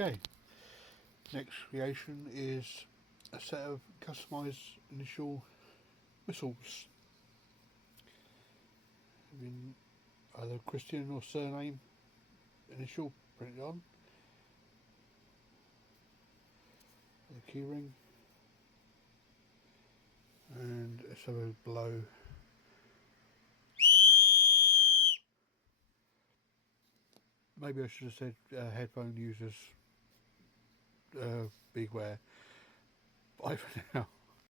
Okay, next creation is a set of customised initial whistles, having either Christian or surname initial printed on, the keyring, and let's have a blow. Maybe I should have said headphone users beware. Bye for now.